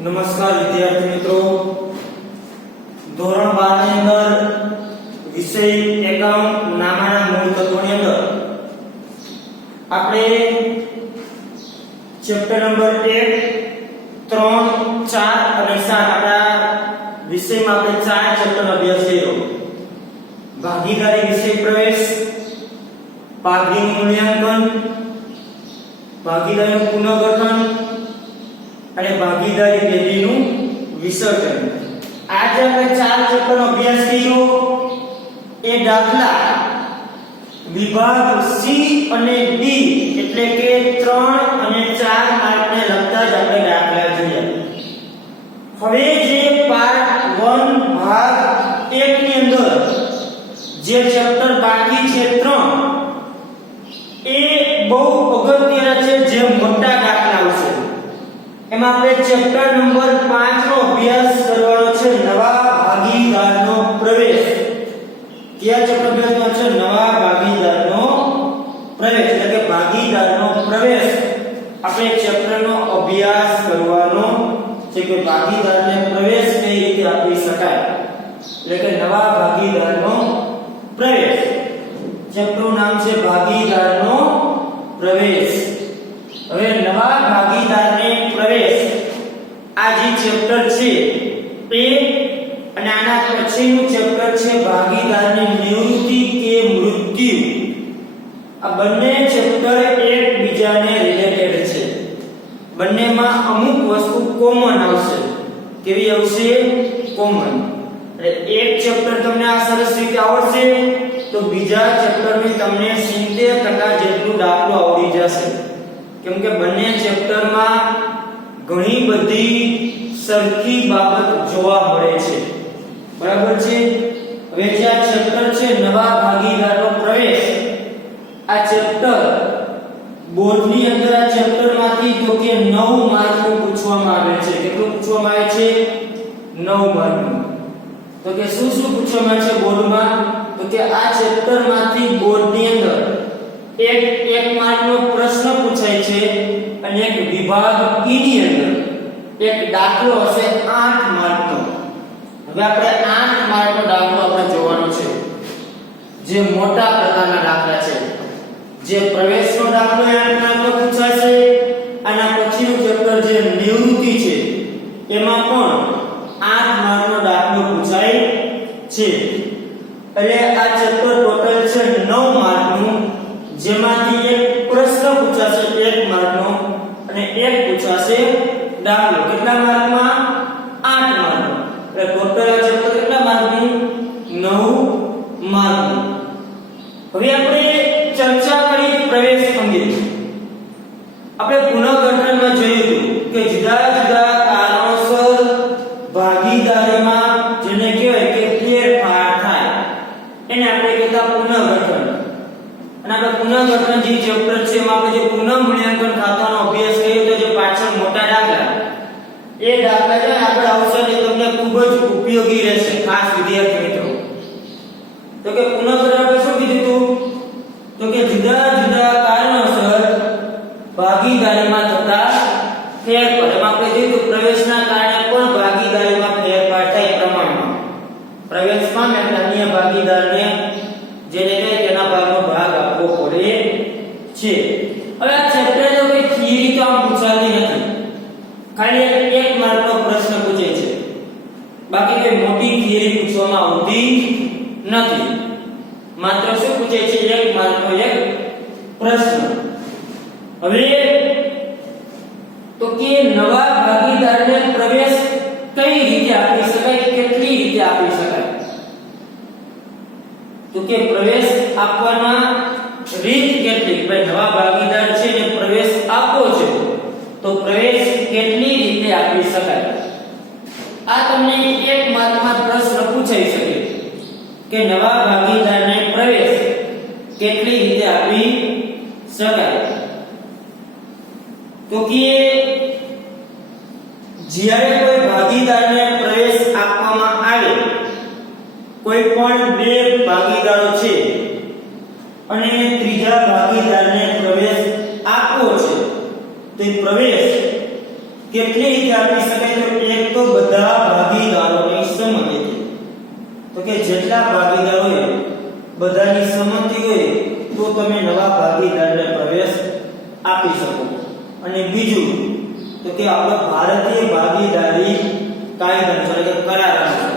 નમસ્કાર વિદ્યાર્થી મિત્રો, ધોરણ 12 ની અંદર વિષય એકાઉન્ટ નામાના મૂળ તત્વોની અંદર આપણે ચેપ્ટર નંબર 1, 3, 4 અને 7 આપણા વિષયમાં આપણે 4 ચેપ્ટરનો અભ્યાસ કર્યો. ભાગીદારી વિષય પ્રવેશ, ભાગીનું મૂલ્યાંકન, ભાગીદારીનું પુનર્ગઠન અને ભાગીદારી પેઢીનું વિસર્જન. આજે આપણે 4 ચેપ્ટરનો અભ્યાસ કર્યો. એ દાખલા વિભાગ સી અને ડી એટલે કે 3 અને 4 માર્કને લગતા જ આપણે દાખલા જોયા. હવે જે પાર્ટ 1 ભાગ 1 ની અંદર જે ચેપ્ટર બાકી છે 3, એ બહુ અગત્યના છે, જે મોટા દાખલાઓ છે. એમાં આપણે ચેપ્ટર નંબર 5 નો અભ્યાસ કરવાનો છે, નવા ભાગીદારનો પ્રવેશ. કયા ચેપ્ટર અભ્યાસનો છે? નવા ભાગીદારનો પ્રવેશ એટલે કે ભાગીદારનો પ્રવેશ. આપણે ચેપ્ટરનો અભ્યાસ કરવાનો છે કે ભાગીદારને પ્રવેશ કઈ રીતે આપી શકાય, એટલે કે નવા ભાગીદારનો પ્રવેશ. ચેપ્ટરનું નામ છે ભાગીદારનો પ્રવેશ. હવે નવા ભાગીદારને પ્રવેશ આ જે ચેપ્ટર છે એ અને આના પછીનું ચેપ્ટર છે ભાગીદારની નિવૃત્તિ કે મૃત્યુ. આ બંને ચેપ્ટર એકબીજાને રિલેટેડ છે. બંનેમાં અમુક વસ્તુ કોમન આવશે. કેવી આવશે? કોમન. એટલે એક ચેપ્ટર તમને આ સરસ રીતે આવડશે તો બીજા ચેપ્ટરની તમને 70% જેટલું દાખલો આવડી જશે. કેમ કે બંને ચેપ્ટરમાં ઘણી બધી સરખી બાબત જોવા મળે છે. બરાબર છે? હવે જે આ ચેપ્ટર છે નવા ભાગીદારનો પ્રવેશ, આ ચેપ્ટર બોર્ડની અંદર આ ચેપ્ટરમાંથી તો કે 9 માર્કનું પૂછવામાં આવે છે. કેટલું પૂછવામાં આવે છે? 9 માર્કનું. તો કે શું શું પૂછવામાં આવે છે બોર્ડમાં? તો કે આ ચેપ્ટરમાંથી બોર્ડની અંદર એક માર્કનો પ્રશ્ન પૂછાય છે અને એક વિભાગ ઈ ની અંદર એક દાખલો હશે 8 માર્કનો. હવે આપણે 8 માર્કનો દાખલો આપણે જોવાનો છે, જે મોટા પ્રકારના દાખલા છે. જે પ્રવેશનો દાખલો 8 માર્કનો પૂછાશે. આના પછીનું ચેપ્ટર જે નિવૃત્તિ છે એમાં પણ 8 માર્કનો દાખલો પૂછાય છે. એટલે આ ચેપ્ટર ટોટલ છે 9 માર્કનું, જેમાંથી એક પ્રશ્ન પૂછાશે 1 માર્કનો અને એક પૂછાશે દાખલો. કેટલા માર્કમાં? 8 માર્કનો. એટલે ટોટલ આ ચેપ્ટર કેટલા માર્કનું? 9 માર્કનું. હવે આપણે ચર્ચા કરી પ્રવેશ અંગે. આપણે પુનર્ગઠનમાં જોયું હતું કે જુદા જુદા કારણોસર ભાગીદારીમાં જેને કહેવાય કે ફેરફાર થાય એને આપણે કહેતા પુનર્ગઠન. અને આપણે પુનર્ગઠન જે ચેપ્ટર છે એમાં આપણે જે પુનઃમૂલ્યાંકન ખાતાનો અભ્યાસ કર્યો તો જે પાછળ મોટા દાખલા, એ દાખલા છે આપણે આવશે ને તમને ખૂબ જ ઉપયોગી રહેશે, ખાસ વિદ્યાર્થી મિત્રો. તો કે પુનર્ગઠન આપણે શું કીધું હતું? તો કે જુદા જુદા કારણોસર ભાગીદારીમાં થતા ફેરફાર. એમાં આપણે જોયું પ્રવેશના કારણે પણ ભાગીદારીમાં ફેરફાર થાય પ્રમાણમાં. પ્રવેશ પામે એટલે અન્ય ભાગીદારને જેને કહે તેના ભાગનો ભાગ આપવો પડે છે. હવે આ ચેપ્ટરનો કોઈ થિયરી તો આમ પૂછાતી નથી, ખાલી એક માર્કનો પ્રશ્ન પૂછે છે. બાકી કોઈ મોટી થિયરી પૂછવામાં આવતી નથી. માત્ર શું પૂછે છે? 1 માર્કનો એક પ્રશ્ન. હવે તો કે નવા ભાગીદારને પ્રવેશ કઈ રીતે આપી શકાય, કેટલી રીતે આપી શકાય? તો કે પ્રવેશ આપવાના રીત કેટલી? ભાઈ નવા ભાગીદાર છે ને પ્રવેશ આપવો છે તો પ્રવેશ કેટલી રીતે આપી શકાય? આ તમને 1 માર્કમાં પ્રશ્ન પૂછાઈ શકે કે નવા ભાગીદારને પ્રવેશ કેટલી રીતે આપી શકાય. તો કે જ્યારે કોઈ ભાગીદારને પ્રવેશ આપવામાં આવે, કોઈ પણ 2 ભાગીદારો છે અને ત્રીજા ભાગીદારને પ્રવેશ આપવો છે, તો એ પ્રવેશ કેટલી રીતે આપી શકાય? તો એક તો બધા ભાગીદારોની સંમતિથી, તો કે જેટલા ભાગીદાર હોય બધાની સંમતિ હોય તો તમે નવા ભાગીદારને પ્રવેશ આપી શકો. અને બીજું તો કે આપણો ભારતીય ભાગીદારી કાયદા અનુસાર કે કરાર અનુસાર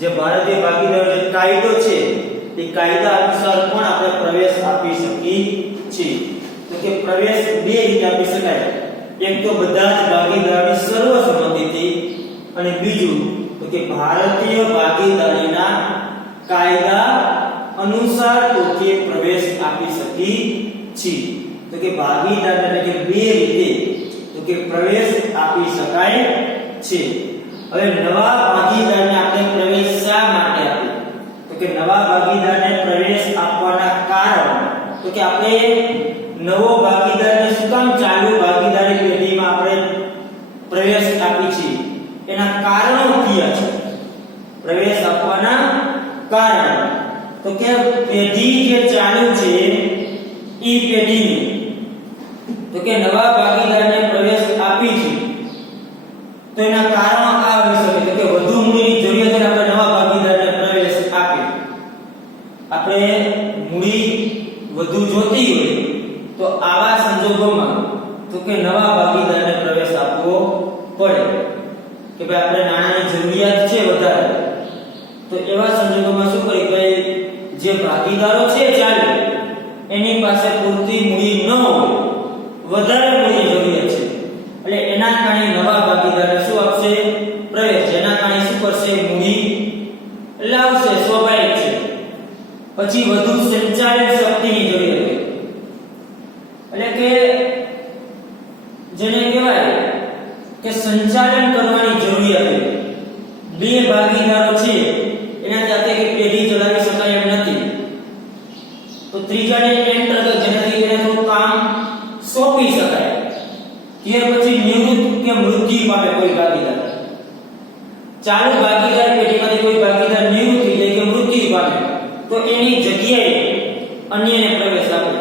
જે ભારતીય ભાગીદારી કાયદો છે એ કાયદા અનુસાર પણ આપણે પ્રવેશ આપી શકીએ છીએ. તો કે પ્રવેશ બે રીતે આપી શકાય. એક તો બધા જ ભાગીદારોની સર્વસંમતિથી અને બીજું તો કે ભારતીય ભાગીદારીના કાયદા અનુસાર તો કે પ્રવેશ આપી શકીએ છીએ. તો કે ભાગીદાર એટલે કે બે રીતે તો કે પ્રવેશ આપી શકાય છે. હવે નવા ભાગીદારને આપણે પ્રવેશ શા માટે આપીએ? તો કે નવા ભાગીદારને પ્રવેશ આપવાના કારણ તો કે આપણે નવો ભાગીદારને શું કામ ચાલુ ભાગીદારી પેઢીમાં આપણે પ્રવેશ આપી છે એના કારણો કયા છે? પ્રવેશ આપવાના કારણ તો કે પેઢી જે ચાલુ છે ઈ પેઢીની તો કે નવા ભાગીદારને પ્રવેશ આપી છે તો એના કારણો આ હોઈ શકે. તો કે વધુ મૂડીની જરૂરિયાત આપણે નવા ભાગીદારને પ્રવેશ આપીએ. આપણે મૂડી વધુ જોતી હોય તો આવા સંજોગોમાં તો કે નવા ભાગીદારને પ્રવેશ આપવો પડે. કે ભાઈ આપણે નાણાંની જરૂરિયાત છે વધારે તો એવા સંજોગોમાં શું કરી ભાઈ જે ભાગીદારો છે ચાલે એની પાસે પૂરતી મૂડી ન હોય, વધારે મૂડીની જરૂરિયાત છે એટલે એના કારણે નવા ભાગીદારને શું આપશે? પ્રવેશ. જેના કારણે શું કરશે? મૂડી લાવશે, સ્વાભાવિક છે. પછી વધુ સંચાલન શક્તિની જરૂરિયાત એટલે કે જેને કહેવાય કે સંચાલન કરવાની જરૂરિયાત. બે ભાગીદારો છે એના સાથે કે પેઢી ચલાવી શકાય એમ નથી તો ત્રીજાને એન્ટર કરે જેનાથી એને થોડું કામ સોંપી શકાય. ત્યાર પછી નિવૃત્ત કે મૃત્યુ પામે કોઈ ભાગીદાર, ચાલુ ભાગીદાર પેઢીમાંથી કોઈ ભાગીદાર નિવૃત્ત થઈ જાય કે મૃત્યુ પામે તો એની જગ્યાએ અન્યને પ્રવેશ આપે.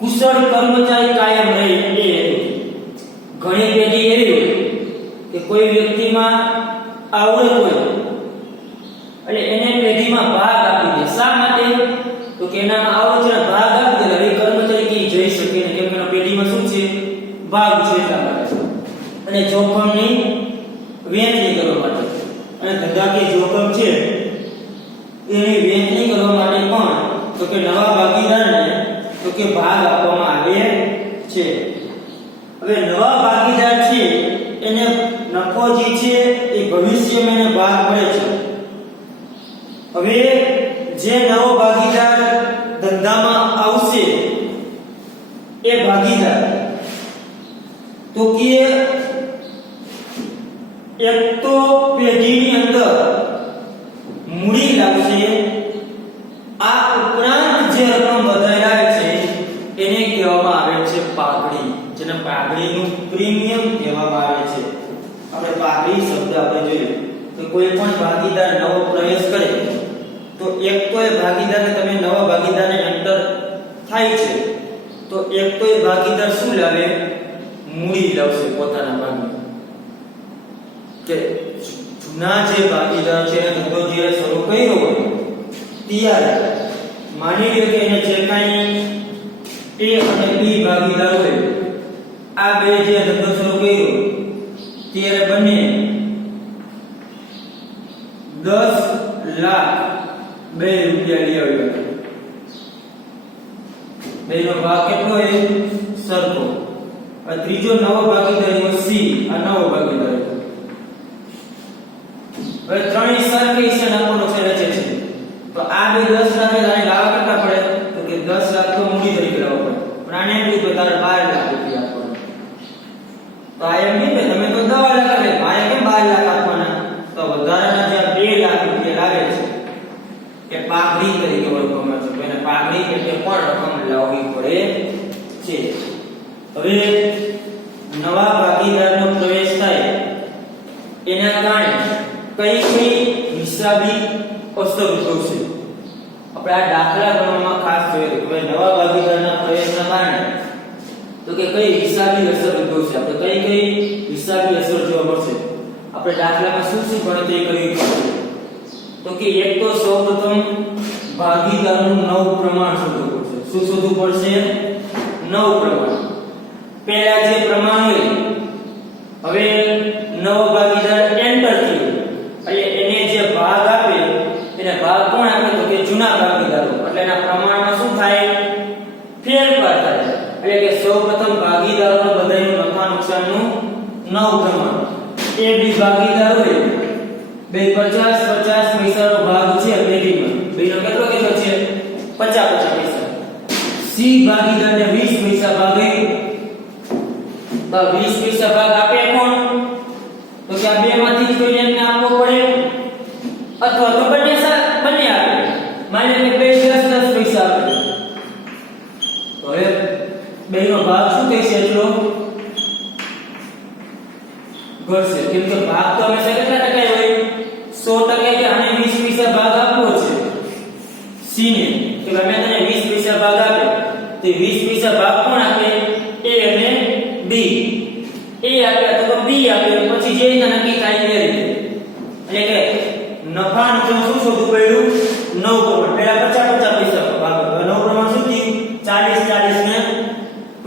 કુશળ કર્મચારી કાયમ રહે એ ઘણી પેઢી એવી કે કોઈ વ્યક્તિમાં આવડત હોય એટલે એને પેઢીમાં ભાગ આપી દે. શા માટે? તો કે એનામાં આવડત છે ભાગ આપી દે એ કર્મચારી કે જઈ શકે ને કેમ કે પેઢીમાં શું છે? ભાગ છે એટલા માટે. અને જોખમની વહેંચણી કરવા માટે અને ધંધાકીય જોખમ છે એની વહેંચણી કરવા માટે પણ તો કે નવા ભાગીદારને તો કે ભાગ આપવામાં આવે છે. હવે નવા ભાગીદાર છે એને નફો જે છે એ ભવિષ્યમાં એને ભાગ મળે છે. હવે જે નવો ભાગીદાર ધંધામાં આવશે એ ભાગીદાર તો કે એક તો પેઢીની અંદર મૂડી લાવશે, આ ઉપરાંત જે રકમ વધારે આવે છે એને કહેવામાં આવે છે પાઘડી, જેને પાઘડીનું પ્રીમિયમ કહેવામાં આવે છે. આપણે પાઘડી શબ્દ આપણે જોઈએ તો કોઈ પણ ભાગીદાર નવો પ્રવેશ કરે તો એક તો એ ભાગીદારને તમે નવા ભાગીદારને એન્ટર થાય છે તો એક તો એ ભાગીદાર શું લાવે? મૂડી લાવશે પોતાના ભાગમાં. કે જૂના જે ભાગીદાર છે એને ધંધો જ્યારે શરૂ કર્યો હોય ત્યારે માની લો કે એને જે કાંઈ A અને B ભાગીદાર હોય આ બે જે ધંધો શરૂ કર્યો ત્યારે બંને 10 લાખ બે રૂપિયા લઈ આવ્યા. બેનો ભાગ કેટલો છે? સરખો. આ ત્રીજો નવો ભાગીદાર છે C, આ નવો ભાગીદાર. હવે ત્રણેય સરખી છે નફોનો છે રચે છે તો આ બે 10 લાખ આને લાવવા કેટલા પડે? તો કે 10 લાખ તો મૂડી તરીકે લાવવા પડે પણ આને એમ કીધું તારે 12 લાખ રૂપિયા આપવાના. તો આ એમ નહીં કે તમે તો 10 લાખ આપે મારે કેમ 12 લાખ આપવાના? તો વધારાના જે 2 લાખ રૂપિયા લાગે છે કે પાઘડી તરીકે ઓળખવામાં છે. એને પાઘડી એટલે પણ રકમ લાવવી પડે છે. હવે નવા ભાગીદારનો પ્રવેશ થાય એના કારણે કઈ હિસાબી અસર થશે આપણે આ દાખલા ગણવામાં ખાસ જોઈએ કે નવા ભાગીદારના પ્રવેશના કારણે તો તો કે કઈ હિસાબી અસર ઉદ્ભવશે, આપણે કઈ હિસાબી અસર જોવા મળશે, આપણે દાખલામાં શું શું ગણતરી કરવી પડશે. તો કે એક તો સૌપ્રથમ ભાગીદારનું નવું પ્રમાણ શોધવું પડશે. શું શોધવું પડશે? નવું પ્રમાણ. પહેલા જે પ્રમાણ હોય, હવે નવો ભાગીદાર એન્ટર થયો એટલે એને જે ભાગ આપે એને ભાગ કોણ આપે? તો કે જૂના ભાગીદારો. એટલે એના પ્રમાણમાં શું થાય? ફેરફાર થાય. એટલે કે સૌપ્રથમ ભાગીદારોના બધાયનું નફા નુકસાનનું નવું પ્રમાણ. એ બી ભાગીદાર હોય, બે 50-50 પૈસાનો ભાગ છે બેડીમાં. બેનો કેટલો છે? 50-50 પૈસા. સી ભાગીદારને 20 પૈસા ભાગ આપ્યો. તો 20 પૈસા ભાગ આપે કોણ? તો કે આ બે માંથી કોઈને એમને આપવો પડે અથવા તો બંને આપે. માની લે બે 10 પૈસા આપે, તો હવે બેનો ભાગ શું થશે? એટલો ઘટશે. કેમ કે ભાગ તો હંમેશા કેટલા ટકા હોય? 100% કે આને 20 પૈસા ભાગ આપવો છે સી ને. કે અમે તને 20 પૈસા ભાગ આપે તો 20 પૈસા ભાગ કોણ આપે? એ અને બી. એ આપ્યા તો બી આપે. પછી જે રીતે નક્કી થાય એ રીતે. એટલે કે નફા નુકસાન શું શોધવું પડ્યું? નવું પ્રમાણ. પહેલા 50-50 પૈસા ભાગ આપ્યો. નવું પ્રમાણ શું થયું? 40-40 ને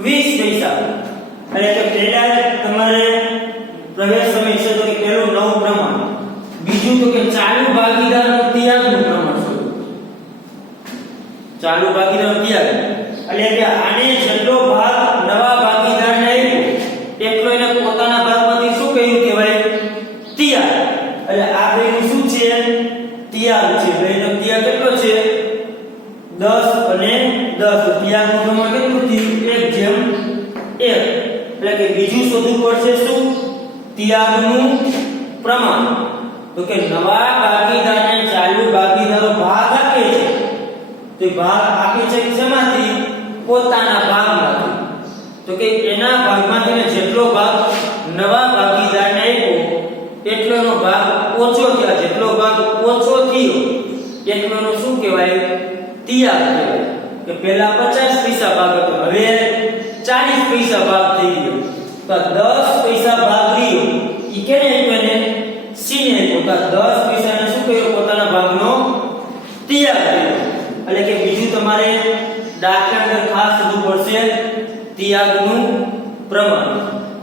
20 પૈસા. એટલે કે પહેલા તમારે પ્રવેશ સમય છે તો કે પહેલું નવું પ્રમાણ. બીજું તો કે ચાલુ ભાગીદારનું ત્યાગનું પ્રમાણ શોધો. ચાલુ ભાગીદારનો ત્યાગ એટલે કે આને જેટલો ભાગ નવા ભાગીદારને આપ્યો એટલો એને પોતાના ભાગમાંથી શું કહ્યું કહેવાય? ત્યાગ. એટલે આ બેનું શું છે? ત્યાગ છે. બેનો ત્યાગ કેટલો છે? 10 અને 10. ત્યાગનું પ્રમાણ કેટલું થયું? 1:1. એટલે કે બીજું શોધવું પડશે શું? ત્યાગનું પ્રમાણ. તો કે નવા ભાગીદારને ચાલુ ભાગીદારો ભાગ આપે છે, તો ભાગ આપે છે શેમાંથી? પોતાના ભાગમાંથી. તો કે એના ભાગમાંથી જેટલો ભાગ નવા ભાગીદારને આપ્યો એટલો એનો ભાગ ઓછો થયો. જેટલો ભાગ ઓછો થયો એટલોનો શું કહેવાય? ત્યાગ કહેવાય. કે પહેલા 50 પૈસા ભાગ હતો, હવે 40 પૈસા ભાગ થઈ ગયો. તો 10 પૈસા ભાગ રહ્યો ઈ કેને આપ્યો? સી ને આપ્યો. તો 10 પૈસાને શું કર્યો? પોતાના ભાગનો ત્યાગ કર્યો. એટલે કે બીજું તમારે દાખલા અંદર ખાસ શોધવું પડશે ત્યાગનું પ્રમાણ.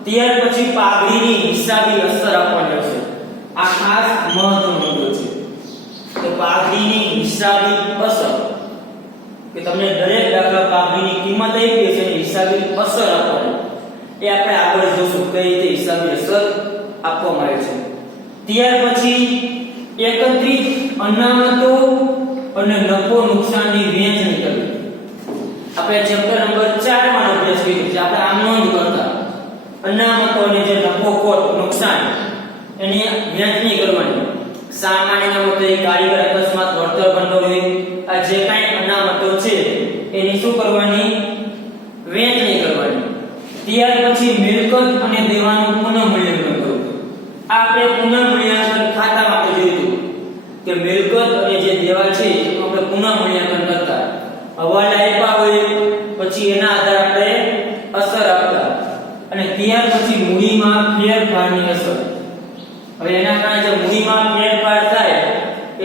ત્યાર પછી પાઘડીની હિસાબી અસર આપવાની છે. આ ખાસ મહત્વનો મુદ્દો છે. તો પાઘડીની હિસાબી અસર, કે તમને દરેક દાખલા પાઘડીની કિંમત આપી છે અને હિસાબી અસર આપવાની, એ આપણે આગળ જોશું કઈ રીતે હિસાબી અસર આપવામાં આવે છે. ત્યાર પછી એકત્રિત અનામતો અને નફો નુકસાનની વહેંચણી કરવી. આપણે ચેપ્ટર નંબર 4 માં અભ્યાસ કર્યો છે. આપણે આમ નોંધ કરતા અનામતો અને જે નફો ખોટ નુકસાન એની વહેંચણી કરવાની. સામાન્ય અનામતો એ કારીગર અકસ્માત વળતર ભંડોળ હોય, આ જે કાંઈ અનામતો છે એની શું કરવાની? વહેંચણી કરવાની. ત્યાર પછી મિલકત અને દેવાનું પુનઃમૂલ્યાંકન કરવું. આપણે પુનઃમૂલ્યાંકન ખાતા માટે જોયું કે મિલકત અને જે દેવા છે એનું આપણે પુનઃમૂલ્યાંકન કરતા. હવાલા આપ્યા હોય પછી એના આધારે આપણે અસર આપતા. અને ત્યાર પછી મૂડીમાં ફેરફારની અસર. હવે એના કારણે જે મૂડીમાં ફેરફાર થાય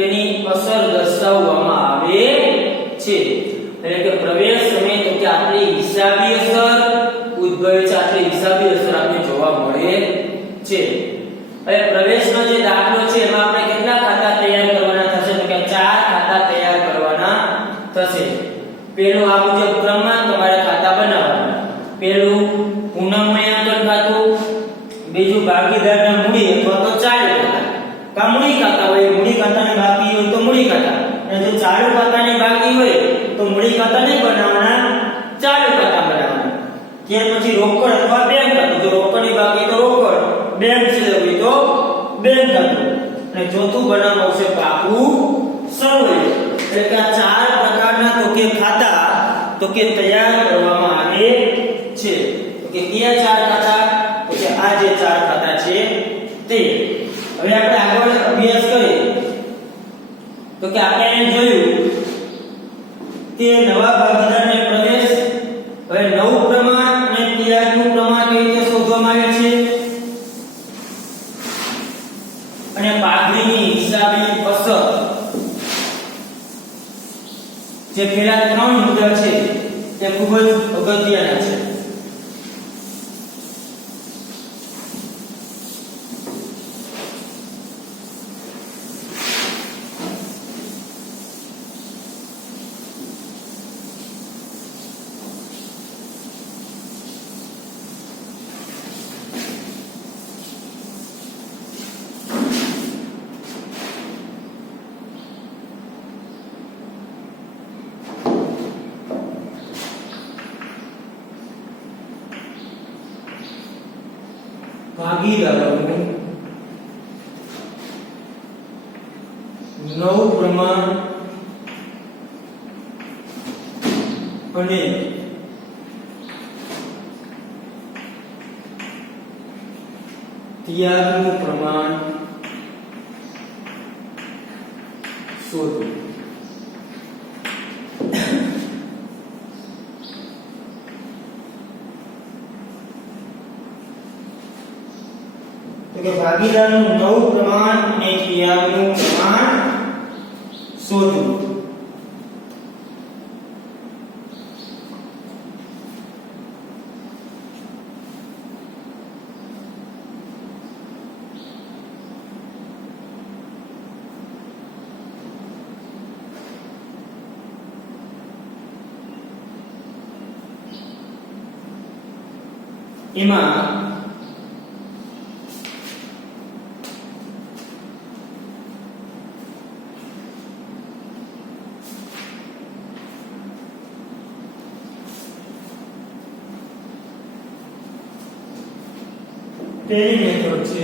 એની અસર દર્શાવવામાં આવે છે. એટલે કે પ્રવેશ સમય તો કે આપણી હિસાબી અસર ઉદ્ભવે છે. આપણી હિસાબી અસર આપણે જોવા મળે છે. હવે પ્રવેશનો જે દાખલો છે એમાં આપણે કેટલા ખાતા તૈયાર કરવાના થશે? તો કે 4 ખાતા તૈયાર કરવાના થશે. પહેલું આ મુજબ ક્રમમાં તમારે ખાતા બનાવવાના. પહેલું પુનઃમૂલ્યાંકન ખાતું, બીજું ભાગીદારના મૂડી અથવા તો ચાલુ ખાતા. કા મૂડી ખાતા હોય, મૂડી ખાતાને બાકી હોય તો મૂડી ખાતા, અને જો ચાલુ ખાતાને બાકી હોય તો મૂડી ખાતા નહીં બનાવવાના, ચાલુ ખાતા બનાવવાના. ત્યાર પછી રોકડ અથવા બેંક ખાતું. જો રોકડની બાકી તો રોકડ, બેંક છે તો બેંક ખાતું. અને ચોથું બનાવવું આવશે પાકું સરવૈયું. એટલે કે આ 4 પ્રકારના તો કે ખાતા તો કે તૈયાર કરવામાં આવે છે. તો કે કયા 4 ખાતા? તો કે આ જે 4 ખાતા છે તે. હવે આપણે આગળ અભ્યાસ કરીએ તો કે આપણે જોયું તે નવા ભાગીદારને પ્રવેશ, હવે નવું પ્રમાણ અને ખૂબ જ અગત્યના છે. ભાગીદારોનું નવ પ્રમાણ અને ત્યાગનું પ્રમાણ શોધો. તો કે ભાગીદારનું નવ પ્રમાણ અને ત્યાગનું પ્રમાણ શોધો. એમાં પહેલી મેથડ છે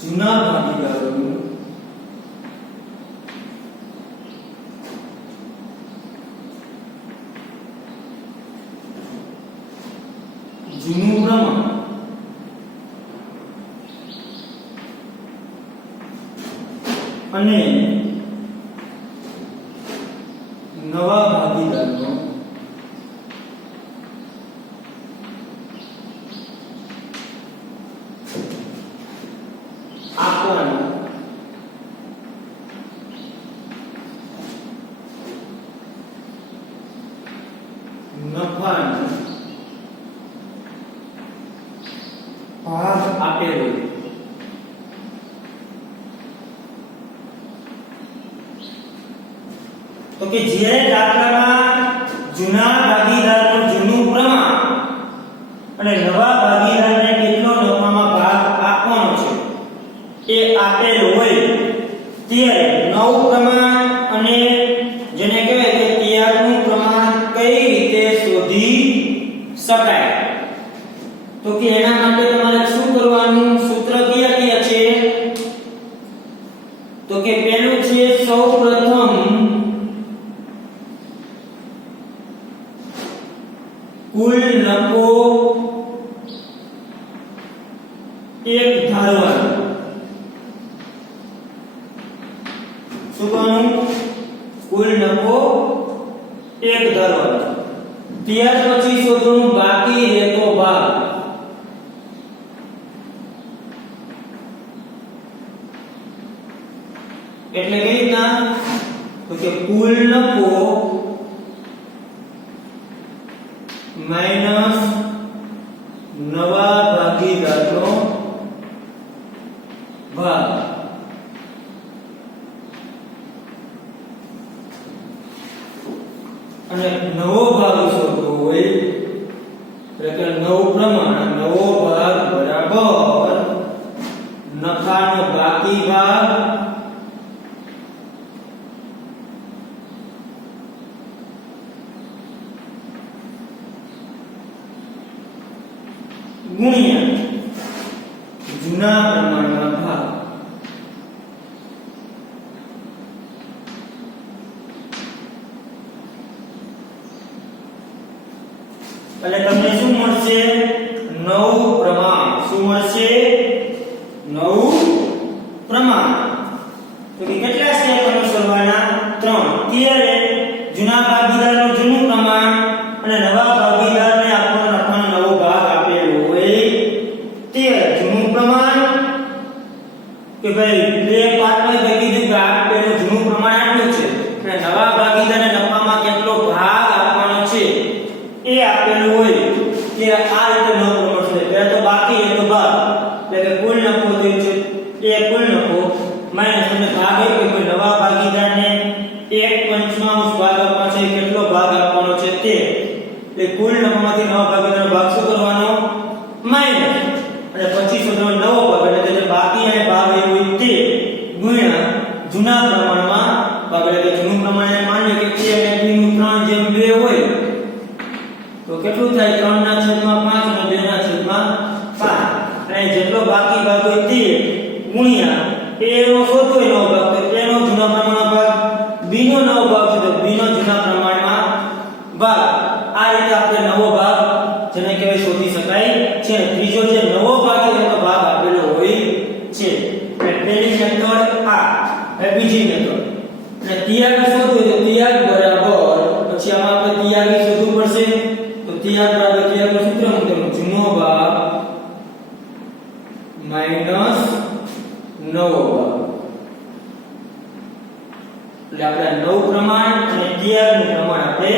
જૂના ભાગીદારોનું જૂનું પ્રમાણ અને નવા ભાગીદારનો આપવાનો નફાનો ભાગ આપેલો. તો કે જ્યારે દાખલામાં જૂના ભાગીદારનું જૂનું પ્રમાણ અને નવા ભાગીદારને કેટલો નફામાં ભાગ આપવાનો છે એ આપેલ હોય ત્યારે નવું પ્રમાણ અને જેને કહેવાય કે ત્યાગનું પ્રમાણ કઈ રીતે શોધી શકાય. તો કે એના માટે તમારે શું કરવાનું, સૂત્ર કયા કયા છે? તો કે પહેલું છે સૌપ્રથમ કુલ નફો એક ધારવાનો. શું કરવાનું? કુલ નફો એક ધારવાનો. ત્યાર પછી શોધવાનું બાકી રહેતો ભાગ. એટલે કઈ રીતના? તો કે કુલ નફો માઈનસ નવા ભાગીદારનો ભાગ. અને નવો ભાગ શોધવો હોય એટલે કે નવું પ્રમાણ, નવો ભાગ બરાબર નફાનો બાકી ભાગ ગુણ્યા જૂના પ્રમાણના ભાગ. એટલે તમને શું મળશે? નવું પ્રમાણ. શું મળશે? નવું પ્રમાણ. તો કે કેટલા સ્ટેપ અનુસરવાના? 3. ત્યારે જૂના ભાગીદારનું જૂનું પ્રમાણ અને નવા ભાગીદારને આપણો નફાનો નવો ભાગ આપેલો હોય ત્યારે જૂનું પ્રમાણ કે તમને ભાગ આપ્યો કે કોઈ નવા ભાગીદારને 1/5 ભાગ આપવાનો છે, કેટલો ભાગ આપવાનો છે તે. એટલે કુલ નફામાંથી નવા ભાગીદારનો ભાગ શું કરવાનો? માઈનસ, અને પછી શોધવાનો નવો ભાગ, એટલે જે બાકી અને ભાગ એ હોય તે ગુણ્યા જૂના પ્રમાણમાં ભાગ. એટલે કે જૂનું પ્રમાણ માની કે a અને b નું 3:2 હોય તો કેટલું થાય? 3/5 અને 2/5. અને જેટલો બાકી ભાગ હોય તે ગુણ્યા a નો શોધવો નવો ભાગ, તો a નો જૂના પ્રમાણમાં ભાગ, b નો નવો ભાગ છે તો b નો જૂના પ્રમાણમાં ભાગ. આ રીતે આપણે નવો ભાગ જેને કહેવાય શોધી શકાય છે. ત્રીજો જે નવો ભાગ એનો ભાગ આપેલો હોય છે. પહેલી મેથડ આ, હવે બીજી મેથડ. અને તિયાગ શોધવું તો તિયાગ બરાબર, પછી આમાં આપણે તિયાગી શોધવું પડશે. તો તિયાગ બરાબર તિયાગનું સૂત્ર મૂકવાનું, જૂનો ભાગ માઈનસ નવો ભાગ. એટલે આપણે નવ પ્રમાણ અને તિયાગનું પ્રમાણ આપણે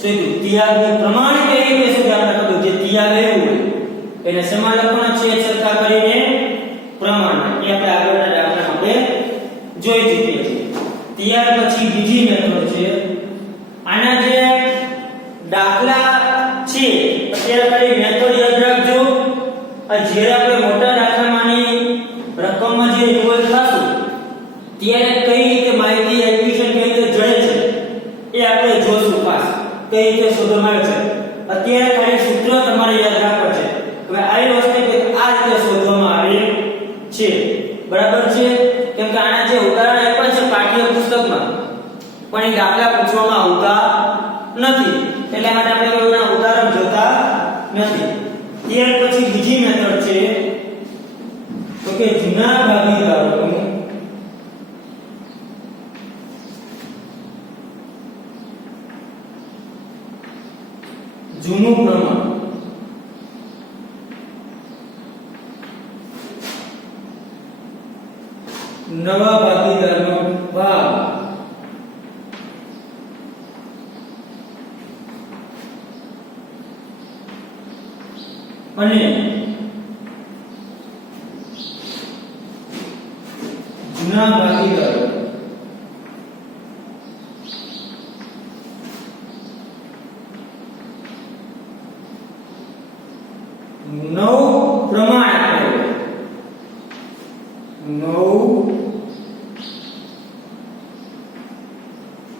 શોધ્યું. તિયાગનું પ્રમાણ કેવી રીતે શોધે? આપણે કીધું જે તિયાગ આવ્યું હોય એને શેમાં લખવાના છે? સરખા કરીને પ્રમાણ. એ આપણે આગળના દાખલામાં આપણે જોઈ ચૂક્યા છીએ. ત્યાર પછી બીજી મેથડ છે. આના જે દાખલા છે અત્યારે ખાલી મેથડ યાદ રાખજો. આ જ્યારે આપણે મોટા દાખલામાંની રકમમાં જે ઇન્વોલ્વ થશું ત્યારે કઈ રીતે માહિતી એક્વિઝિશન કઈ રીતે જડે છે એ આપણે જોશું. ખાસ કઈ રીતે શોધવામાં આવે છે. અત્યારે ખાલી સૂત્ર તમારે યાદ રાખવા છે. હવે આ વસ્તુ કે આ રીતે શોધવામાં આવે છે. બરાબર છે? કેમ કે આના જે ઉદાહરણ આપ્યા છે પાઠ્ય પુસ્તકમાં પણ એ દાખલા પૂછવામાં આવતા નથી, એટલા માટે આપણે કોઈના ઉદાહરણ જોતા નથી. ત્યાર પછી બીજી મેથડ છે તો કે જૂના ભાગીદારોનું જૂનું પ્રમાણ. નવા ભાગીદારનો ભાગ અને જૂના ભાગીદારો નવ પ્રમાણ આપેલું, નવ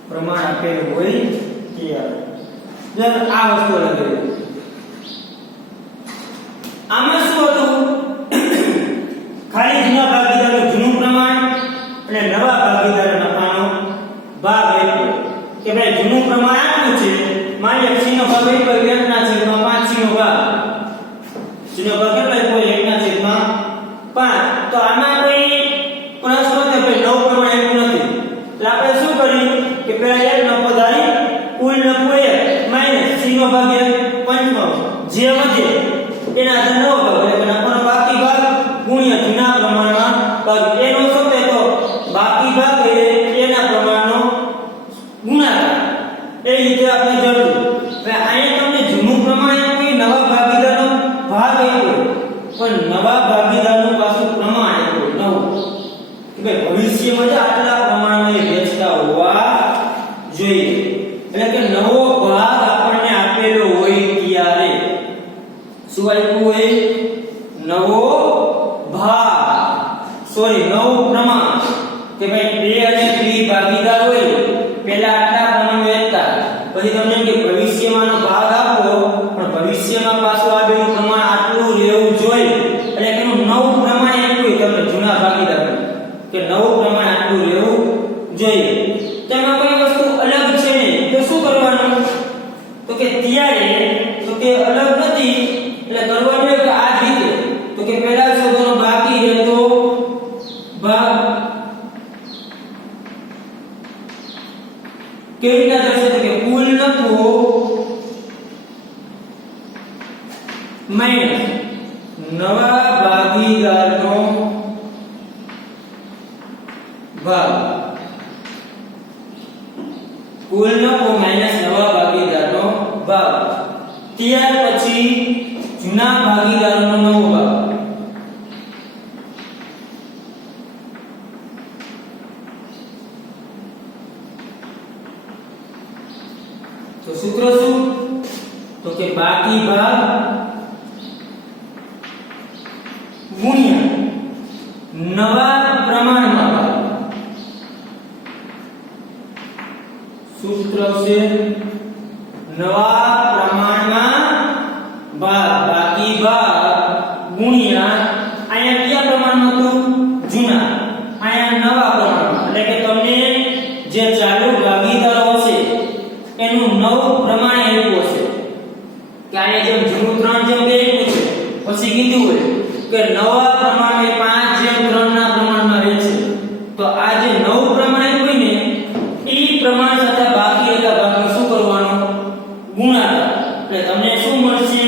પ્રમાણ આપેલું હોય ત્યારે આ વસ્તુ લખેલી. આમાં શું હતું? ખાલી જૂના ભાગીદારનું જૂનું પ્રમાણ અને નવા ભાગીદાર નફાનો ભાગ આપ્યો કે ભાઈ જૂનું પ્રમાણ આટલું છે. માની લો c નો ભાગ આપ્યો 1/5 c નો ભાગ. c નો ભાગ કેટલો આપ્યો? 1/5. તો આમાં કોઈ પ્રશ્ન કે ભાઈ નવ પ્રમાણ આપ્યું નથી. એટલે આપણે શું કર્યું કે પહેલા એક નફો ધારી કુલ નફો 1 માઈનસ c નો ભાગ 1/5 જે વધે એના આધારે નવો ભાગ એટલે નફાનો બાકી ભાગ ગુણ્યા જૂના પ્રમાણમાં ભાગ. એનો શોધે તો બાકી ભાગ એના પ્રમાણનો ગુણાકાર. એ રીતે આપણે જોયું. હવે અહીંયા તમને જૂનું પ્રમાણ કોઈ નવા ભાગીદારનો ભાગ આપ્યો પણ નવા ભાગીદારનું પાછું પ્રમાણ આપ્યું નવું કે ભાઈ ભવિષ્યમાં જ આટલા પ્રમાણમાં એ વેચતા હોવા જોઈએ. એટલે કે નવો ભાગ આપણને આપેલો હોય ત્યારે શું આપ્યું હોય? નવો ભાગ, સોરી નવું પ્રમાણ કે ભાઈ a અને b ભાગીદાર હોય. પહેલા આટલા પ્રમાણ વેચતા, પછી તમને કે ભવિષ્યમાંનો ભાગ આપો પણ ભવિષ્યમાં પાછું આ બેનું પ્રમાણ આટલું રહેવું જોઈએ. એટલે એનું નવું પ્રમાણ આપ્યું તમને જૂના ભાગીદાર કે નવું પ્રમાણ આટલું રહેવું જોઈએ. તેમાં કોઈ વસ્તુ અલગ છે નહીં તો શું કરવાનું? તો કે ત્યારે તો કે અલગ નથી એટલે કરવાનું કે આ જ રીતે. તો કે પહેલા શોધવાનો બાકી રહેતો ભાગ કેવી રીતે થશે? તો કે કુલ નફો માઈનસ નવા ભાગીદારનો ભાગ. કુલ નફો માઈનસ નવા ભાગીદારનો ભાગ. ત્યાર પછી જૂના ભાગીદારોનો નવો ભાગ. તો સૂત્ર શું? તો કે બાકી ભાગ ગુણ્યા નવા પ્રમાણમાં ભાગ. સૂત્ર છે નવા પ્રમાણમાં ભાગ, બાકી ભાગ ગુણ્યા અહીંયા કયા પ્રમાણમાં હતું? જૂના. અહીંયા નવા પ્રમાણમાં, એટલે કે તમને જે ચાલુ ભાગીદારો હશે એનું નવું પ્રમાણ આપ્યું હશે કે અહીંયા જેમ જૂનું 3 જેમ 2 આપ્યું છે, પછી કીધું હોય કે નવા પ્રમાણે 5 જેમ 3 ના પ્રમાણમાં રહે છે. તો આ જે નવું પ્રમાણ આપ્યું હોય ને એ પ્રમાણ સાથે બાકી એટલા ભાગનો શું કરવાનો? ગુણાકાર. એટલે તમને શું મળશે?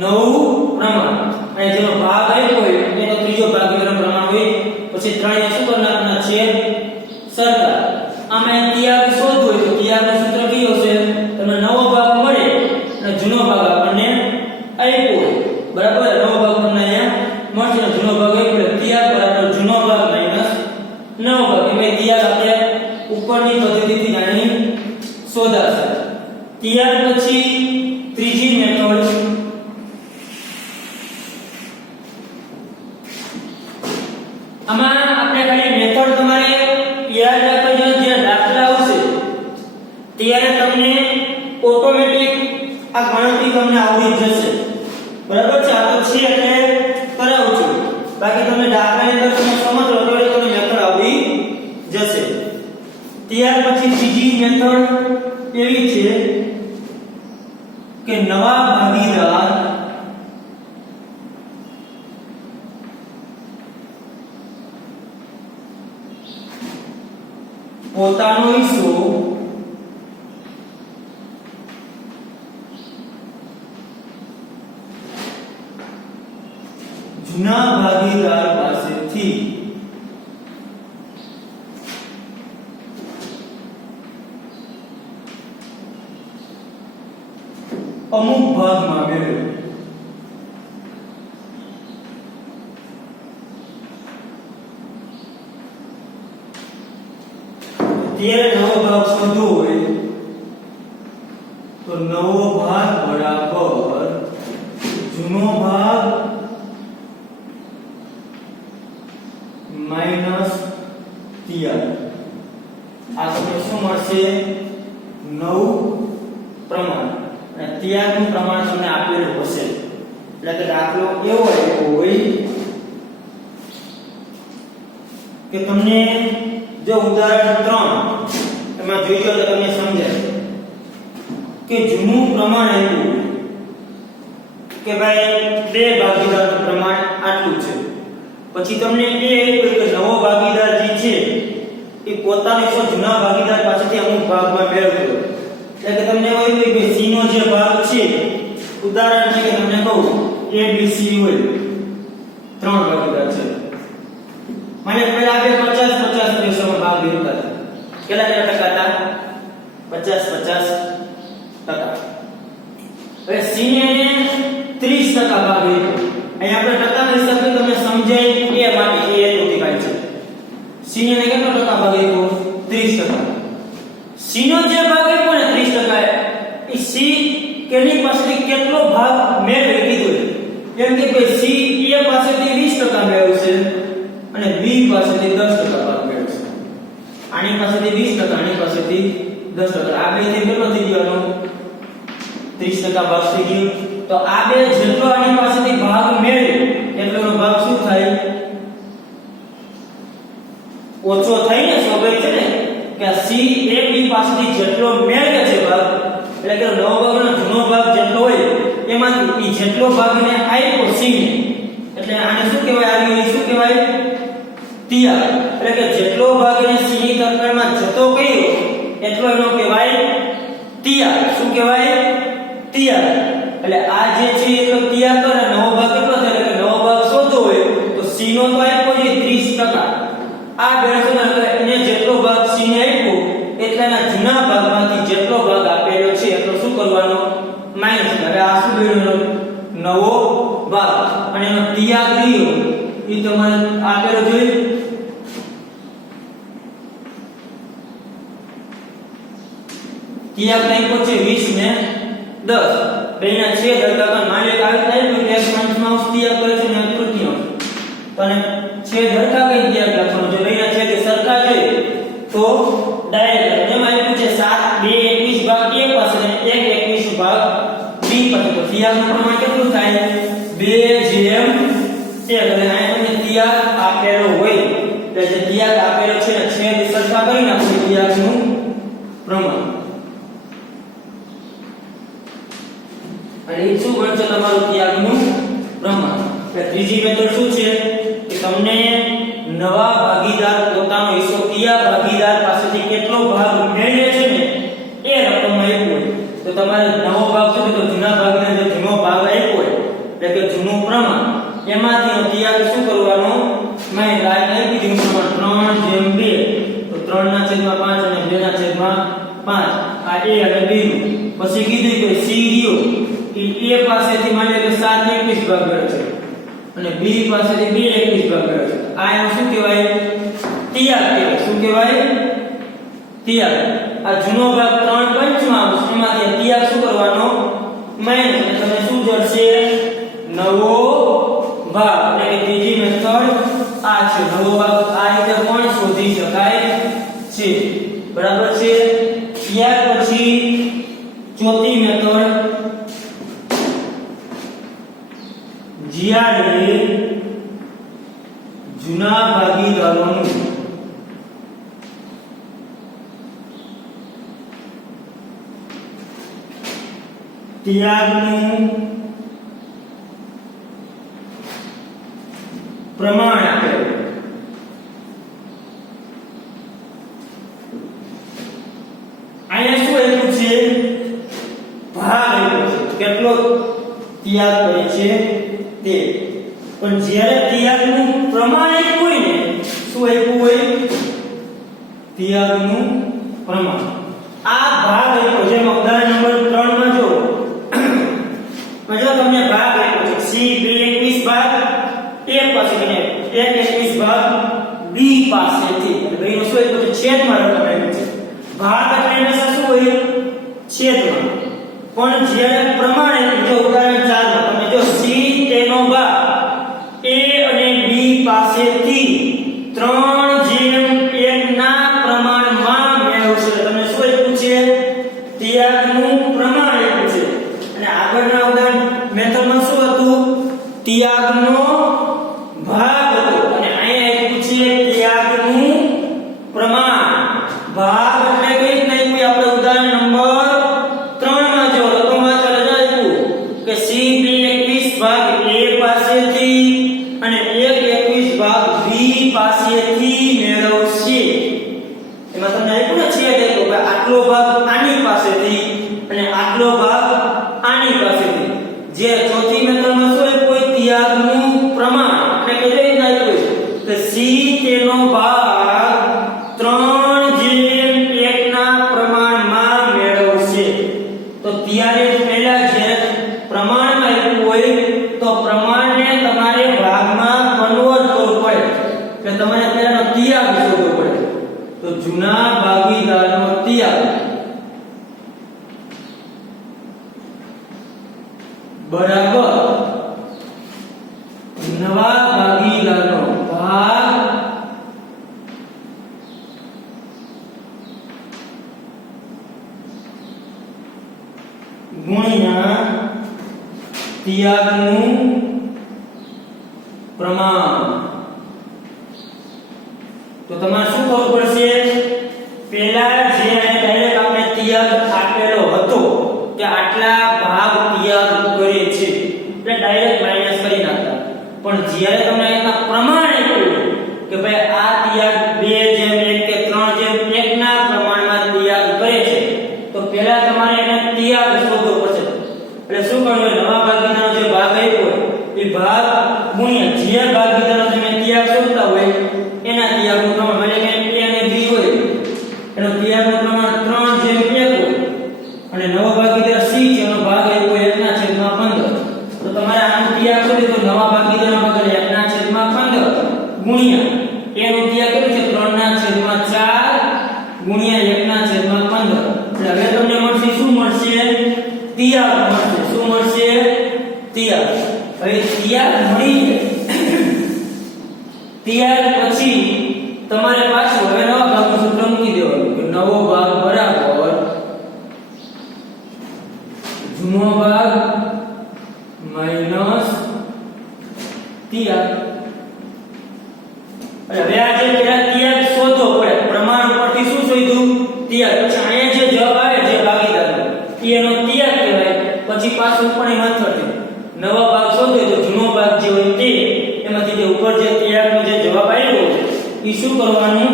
નવું પ્રમાણ. અને જેનો ભાગ આપ્યો હોય એનો ત્રીજો ભાગ એનો પ્રમાણ હોય, પછી 3 ને શું કરવાના છે? સરખા. આમાં ત્યાગ શોધવું હોય તો ત્યાગનું સૂત્ર કયું હશે? તમને નવો ભાગ મળે અને જૂનો ભાગ આપણને આપ્યો હોય, બરાબર? નવો ભાગ તમને અહીંયા મળશે અને જૂનો ભાગ આપ્યો, ત્યાગ બરાબર જૂનો ભાગ માઈનસ નવો ભાગ. એમાં ત્યાગ આપણે ઉપરની પદ્ધતિથી જાણી શોધાશે. ત્યાર પછી ત્રીજી મેથડ, આમાં આપણે ખાલી મેથડ તમારે યાદ રાખજો. જે દાખલા આવશે ત્યારે તમને ઓટોમેટિક આ ગણતરી તમને આવડી જશે, બરાબર છે? આ તો છે એટલે કરાવું છું, બાકી તમે દાખલાની અંદર તમે સમજો તો તમને મેથડ આવડી જશે. ત્યાર પછી ત્રીજી મેથડ એવી છે કે નવા ભાગીદાર પોતાનો હિસ્સો જૂના ભાગીદાર પાસેથી અમુક ભાગમાં મેળવે. ત્યારે નવો ભાગ શોધવો હોય તો નવો ભાગ બરાબર જૂનો ભાગ માઈનસ ત્યાગ. આ તમને શું મળશે? નવું પ્રમાણ. અને ત્યાગનું પ્રમાણ તમને આપેલું હશે. એટલે કે દાખલો એવો આવ્યો હોય કે તમને જો ઉદાહરણ 3 એમાં જોઈ લો તો તમને સમજાય કે જૂનું પ્રમાણ આપ્યું કે ભાઈ 2 ભાગીદારનું પ્રમાણ આટલું છે. પછી તમને એ આપ્યું કે નવો ભાગીદાર જે છે એ પોતાનો જૂના ભાગીદાર પાસેથી અમુક ભાગમાં મેળવતો. એટલે કે તમને એવું હોય કે C નો જે ભાગ છે, ઉદાહરણ છે કે તમને કહું A B C હોય 3 ભાગીદાર છે, મને પહેલા આપણે 50-50 રેશિયોમાં ભાગ લીધા હતા. કેટલા ટકા હતા? 50-50%. હવે C ને 30% ભાગ લીધો. અહીં આપણે ટકાના હિસાબે તમને સમજાય એ માટે એ એટલું દેખાય છે. C ને કેટલો ટકા ભાગ લીધો? 30%. C નો જે ભાગ આપ્યો ને 30%, એ C કેની પાસેથી કેટલો ભાગ મેળવી લીધો? એમ કે ભાઈ C A પાસેથી 20% મેળવશે અને B પાસેથી 10% ભાગ મેળવશે. આની પાસેથી 20%, આની પાસેથી 10%. આ બે થી કેટલો થઈ ગયો? 30% ભાગ થઈ ગયો. તો આ બે જેટલો આની પાસેથી ભાગ મેળવે એટલોનો ભાગ શું થાય? ઓછો થાય ને. સ્વાભાવિક છે ને કે C A B પાસેથી જેટલો મેળવે છે ભાગ, એટલે કે નવો ભાગનો જૂનો ભાગ જેટલો હોય એમાંથી જેટલો ભાગ ને આપ્યો C ને, એટલે આને શું કહેવાય? આવી શું કહેવાય? ત્યાગ. એટલે કે જેટલો ભાગ એને C ની તરફેણમાં જતો કયો એટલો એનો કહેવાય ત્યાગ. શું કહેવાય? ત્યાગ. એટલે આ જે છે એ તો ત્યાગ કરે. નવો ભાગ કેટલો થાય? એટલે નવો ભાગ શોધવો હોય તો C નો તો આપ્યો છે 30%. આ ગણતરી એટલે એને જેટલો ભાગ C ને આપ્યો એટલાના જૂના ભાગમાંથી જેટલો ભાગ આપેલો છે એટલો શું કરવાનો? માઈનસ. હવે આ શું મેળવેલો? નવો ભાગ. અને એનો ત્યાગ લીધો એ તમારે આપેલો જોઈએ. ત્યાગ આપ્યો છે 20 ને 10 બેના છેદ હરકાકાર માની લો આવી થાય તો એક પંચમાંશ ત્યાગ કરે છે ને એક તૃતીયાંશ તો અને છેદ હરકા કઈ ત્યાગ લખવાનો જો બેના છેદ સરખા છે તો ડાયરેક્ટ એમાં આપ્યું છે 7 2 21 ભાગ a પાસે અને 1 21 ભાગ b પાસે તો ત્યાગનું પ્રમાણ કેટલું થાય 2:1 એટલે આ તમને ત્યાગ આપેલો હોય એટલે જે ત્યાગ આપેલો છે છેદ સરખા કરી નાખો ત્યાગનું પ્રમાણ અને એ શું બનશે તમારું ત્યાગનું પ્રમાણ એટલે ત્રીજી મેથડ શું છે કે તમને નવા ભાગીદાર પોતાનો હિસ્સો કયા ભાગીદાર પાસેથી કેટલો ભાગ મેળવે છે ને એ રકમ આપ્યું હોય તો તમારે નવો ભાગ છે તો જૂના ભાગને જે જૂનો ભાગ આપ્યો હોય એટલે કે જૂનું પ્રમાણ એમાંથી ત્યાગ શું કરવાનો મેં લાઈન આપી દીધું પ્રમાણ 3:2 તો 3/5 અને 2/5 આ a અને b પછી કીધું કે c રહ્યો એ a પાસેથી માની લો 7/21 ભાગ ગયો છે અને b પાસેથી 2/21 ભાગ ગયો છે આ એનું શું કહેવાય ત્યાગ કહેવાય શું કહેવાય ત્યાગ આ જૂનો ભાગ 3/5 એમાંથી ત્યાગ શું કરવાનો માઈનસ એટલે તમને શું જડશે નવો ભાગ એટલે કે ત્રીજી મેથડ આ છે નવો ભાગ આ રીતે પણ શોધી શકાય છે બરાબર છે ત્યાર પછી ચોથી મેથડ જ્યારે જૂના ભાગીદારોનું ત્યાગનું પ્રમાણ આપેલું અહીંયા શું આપ્યું છે ભાગ આપ્યો છે કેટલો ત્યાગ કરે છે તે પણ જ્યારે ત્યાગનું પ્રમાણ આપ્યું હોય ને શું આપ્યું હોય ત્યાગનું પ્રમાણ આ ભાગ આપ્યો જેમ ઉદાહરણ નંબર 3 માં જો તમને ભાગ આપ્યો છે c 2/21 ભાગ a પાસેથી 1/21 ભાગ b પાસેથી એટલે બેનો શું આપ્યો છે છેદમાં રકમ આપ્યું છે ભાગ એટલે હંમેશા શું હોય છેદમાં પણ જ્યારે પ્રમાણ આપ્યું જો ઉદાહરણ 4 માં તમે જો c તેનો ભાગ a અને b પાસેથી 3:1 ના પ્રમાણમાં મેળવશે તમને શું આપ્યું છે ત્યાગનું પ્રમાણ આપ્યું છે અને આગળના ઉદાહરણ મેથડમાં શું હતું ત્યાગનો ભાગ હતો અને અહીંયા આપ્યું છે ત્યાગનું પ્રમાણ ભાગ એટલે કઈ રીતે આપ્યું આપણે ઉદાહરણ નંબર 3 માં જો રકમમાં ચાલે આપ્યું કે c 2/21 ભાગ a પાસેથી અને 1/21 ભાગ b પાસેથી મેળવશે એમાં તમને આપ્યું ને છે કે આટલો ભાગ આની પાસેથી અને આટલો ભાગ આની પાસેથી જે ચોથી મેથડમાં શું આપ્યું ત્યાગનું પ્રમાણ એટલે કે કઈ રીતે આપ્યું કે c તેનો ભાગ 3:1 ના પ્રમાણમાં મેળવશે તો ત્યારે પહેલા જે પ્રમાણમાં આપ્યું હોય તો પ્રમાણને તમારે ભાગમાં કન્વર્ટ કરવું પડે કે તમારે પહેલાનો ત્યાગ શોધવો પડે તો જૂના ભાગીદારનો ત્યાગ બરાબર નવા ભાગીદારનો ભાગ ગુણ્યા ત્યાગનું પ્રમાણ તો તમારે શું કરવું પડશે પહેલા જે ડાયરેક્ટ આપણે ત્યાગ આપેલો હતો કે આટલા ભાગ ત્યાગ કરે છે એટલે ડાયરેક્ટ માઈનસ કરી નાખતા પણ જ્યારે તમને એના પ્રમાણ આપ્યું કે ભાઈ આ ત્યાગ 2:1 કે 3:1 ના પ્રમાણમાં ત્યાગ કરે છે તો પહેલા તમારે એને ત્યાગ શોધવો પડશે એટલે શું કરવું નવા ભાગીદારનો જે ભાગ આપ્યો એ ભાગ ગુણ્યા જે ભાગીદારનો તમે ત્યાગ શોધતા હોય એના ત્યાગનું પ્રમાણ એટલે કે a અને b હોય એનો ત્યાગ પાછું હવે નવા ભાગનું સૂત્ર મૂકી દેવાનું કે નવો ભાગ બરાબર જૂનો ભાગ માઈનસ તિયાગ. હવે આ જે પેલા તિયાગ શોધો પડે પ્રમાણ ઉપરથી શું શોધ્યું તિયાગ, પછી અહીંયા જે જવાબ આવે જે ભાગીદાર એનો તિયાગ કહેવાય. પછી પાછું પણ એ મેથડ નવા ભાગ શોધો તો જૂનો ભાગ જે હોય તે એમાંથી જે ઉપર જે તિયાગનો જે જવાબ આવ્યો એ શું કરવાનું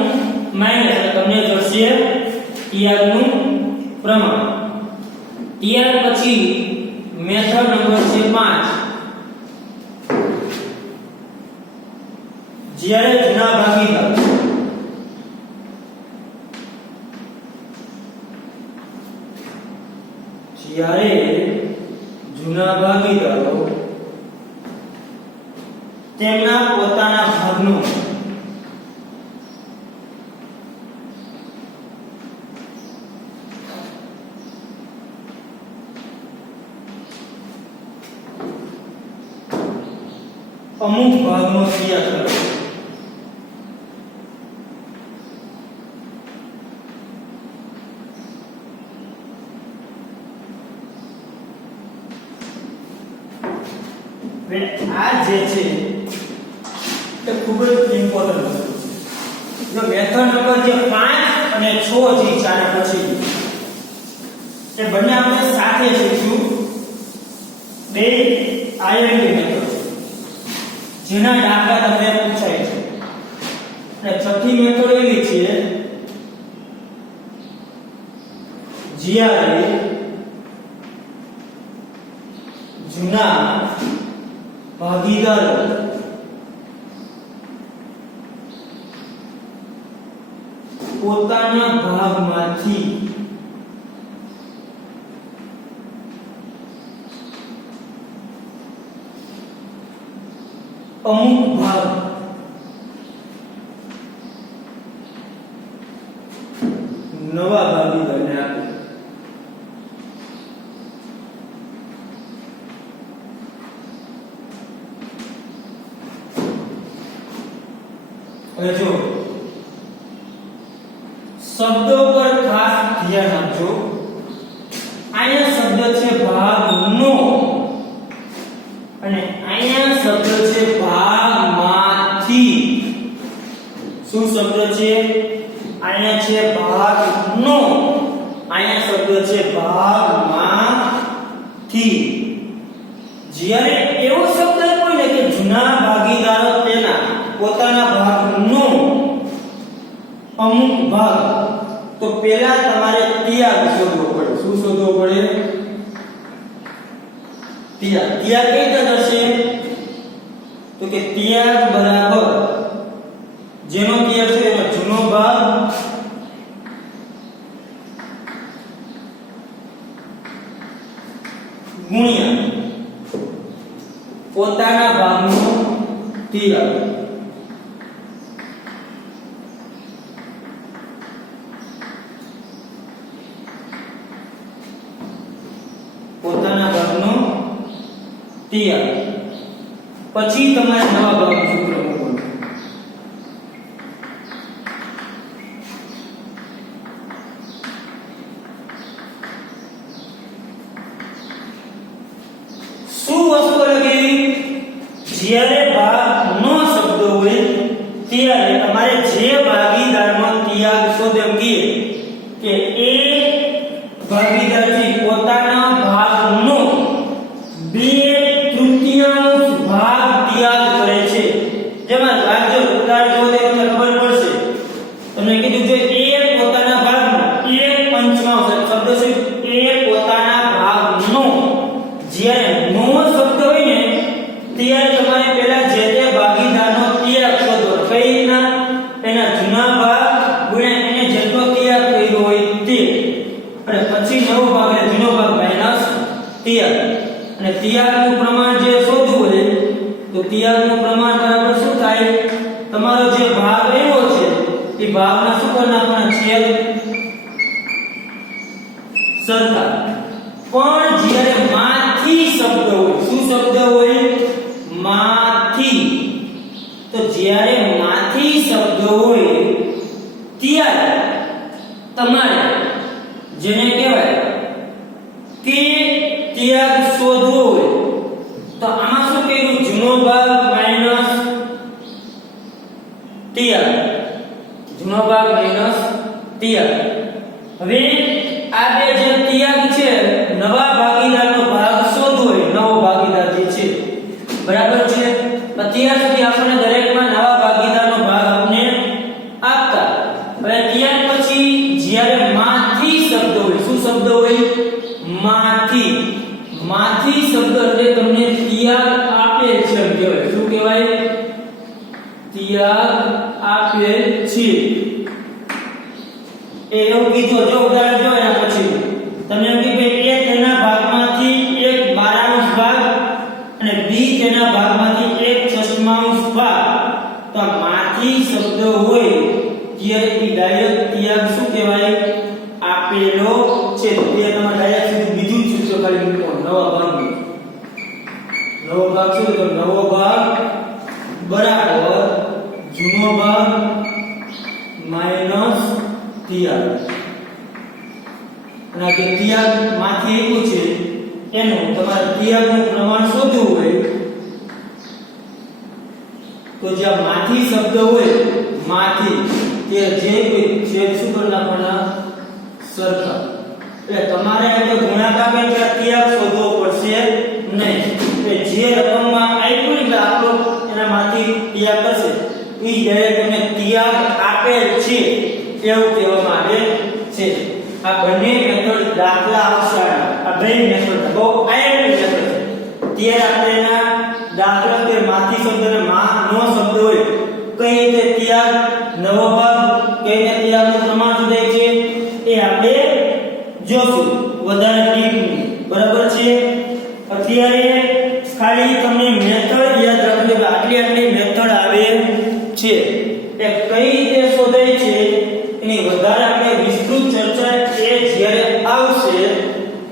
માઈનસ, તમને જડશે તિયાગનું પ્રમાણ. તિયાગ પછી મેથડ નંબર છે 5. જ્યારે જૂના ભાગીદાર ભાગીદારો તેમના પોતાના ભાગનો અમુક ભાગનો ત્યાગ કરે. આ જે છે તે ખૂબ જ ઇમ્પોર્ટન્ટ વસ્તુ છે. જો મેથડ નંબર જે 5 અને 6 જે ચાર પછી એ બંને આપણે સાથે શીખશું. બે આઈએમપી મેથડ જેના દાખલા તમને પૂછાય છે. અને છઠ્ઠી મેથડ એવી છે જ્યારે જૂના ભાગીદારો પોતાના ભાગમાંથી અમુક ભાગ નવા ભાગીદારને આપે. હવે જો શબ્દો પર ખાસ ધ્યાન આપજો. અહીંયા શબ્દ છે ભાગનો અને અહીંયા શબ્દ છે ભાગમાંથી. શું શબ્દ છે? અહીંયા છે ભાગનો, અહીંયા શબ્દ છે ભાગમાંથી. જ્યારે એવો શબ્દ કોઈ ને કે જૂના ભાગીદારો તેના પોતાના ભાગનો અમુક ભાગ, તો પહેલા તમારે ત્યાગ શોધવો પડે. શું શોધવો પડે? ત્યાગ. ત્યાગ કઈ રીતે થશે? તો કે ત્યાગ બરાબર જેનો ત્યાગ છે એનો જૂનો ભાગ ગુણ્યા પોતાના ભાગનો ત્યાગ. પોતાના ભાગનો ત્યાગ. પછી તમારે નવા ભાગનું સૂત્ર મૂકવાનું. શું વસ્તુ લગેલી? જ્યારે ભાગનો શબ્દ હોય ત્યારે તમારે જે ભાગીદારનો ત્યાગ શોધે કે એ ભાગીદારથી પોતાના ભાગનો 2/3 ભાગ ત્યાગ કરે છે. જેમાં રાજ્ય ઉદાહરણ જો તમને ખબર પડશે. તમને કીધું જો એ પોતાના ભાગનો 1/5 શબ્દ છે એ પોતાના ભાગનો. જ્યારે નો શબ્દ હોય ને ત્યારે તમારે પહેલા જે તે ભાગીદારનો ત્યાગ શોધવો. કઈ રીતના? એના જૂના ભાગ ગુણ્યા એને જેટલો ત્યાગ કર્યો હોય તે, અને પછી નવો ભાગ એટલે જૂનો ભાગ માઈનસ ત્યાગ. અને ત્યાગનું પ્રમાણ જે શોધવું હોય તો ત્યાગનું પ્રમાણ બરાબર શું થાય? તમારો જે ભાગ આવ્યો છે એ ભાગના શું કરી નાખવાના? છેદ સરખા. પણ જ્યારે માંથી શબ્દ હોય, શું શબ્દ હોય? માંથી. તો જ્યારે માંથી શબ્દ હોય ત્યારે તમારે જેને કહેવાય કે ત્યાગ શોધવો હોય તો આમાં શું કહેવું જૂનો ભાગ માઈનસ ત્યાગ જૂનો ભાગ માઈનસ ત્યાગ હવે આ બે જે ત્યાગ છે નવા ભાગીદારનો ભાગ શોધવો હોય નવો ભાગીદાર જે છે બરાબર છે અત્યાર સુધી આપણે દરેકમાં નવા ભાગીદારનો ભાગ આપણે આપતા હવે ત્યાર પછી જ્યારે માંથી શબ્દ હોય શું શબ્દ હોય માંથી શબ્દ એટલે તમને ત્યાગ આપે છે એમ કહેવાય શું કહેવાય ત્યાગ આપે છે એ એવું કીધું જો ઉદાહરણ જો એના પછી તમે એમ કે ભાઈ a તેના ભાગમાંથી એક 12 ભાગ અને b તેના ભાગમાંથી એક 6 ભાગ તો માંથી શબ્દ હોય ત્યારે એ ડાયરેક્ટ ત્યાગ શું કહેવાય આપેલો છે તો તે તમારે ડાયરેક્ટ સુધી બીજું સૂત્ર ખાલી મૂકો નવો ભાગ શું તો નવો ભાગ બરાબર જૂનો ભાગ માઈનસ ત્યાગ અને આ જે ત્યાગ માંથી આવ્યું છે એનું તમારે ત્યાગનું પ્રમાણ શોધવું હોય તો જ્યાં માંથી શબ્દ હોય માંથી તે જે કોઈ છેદ શું કરી નાખવાના સરખા એટલે તમારે એટલે ગુણાકાર એટલે ત્યાગ શોધવો પડશે નહીં એટલે જે રકમમાં આપ્યું એટલે આપણો એનામાંથી ત્યાગ કરશે એ જ્યારે તમે ત્યાગ આપેલ છે એવું કહેવામાં આવે છે આ બંને મેથડ દાખલા આવશે આ બે મેથડ બહુ આયર્ન મેથડ છે ત્યારે આપણે એના દાખલા કે માંથી શબ્દ અને માં નો શબ્દ હોય કઈ રીતે ત્યાગ નવો ભાગ કઈ રીતે ત્યાગનું પ્રમાણ શોધાય છે એ આપણે જોશું વધારે ડીપલી બરાબર છે અત્યારે ખાલી તમને મેથડ યાદ રાખજો કે આટલી મેથડ આવે છે એ કઈ રીતે શોધાય છે એની વધારે આપણે વિસ્તૃત ચર્ચા એ જ્યારે આવશે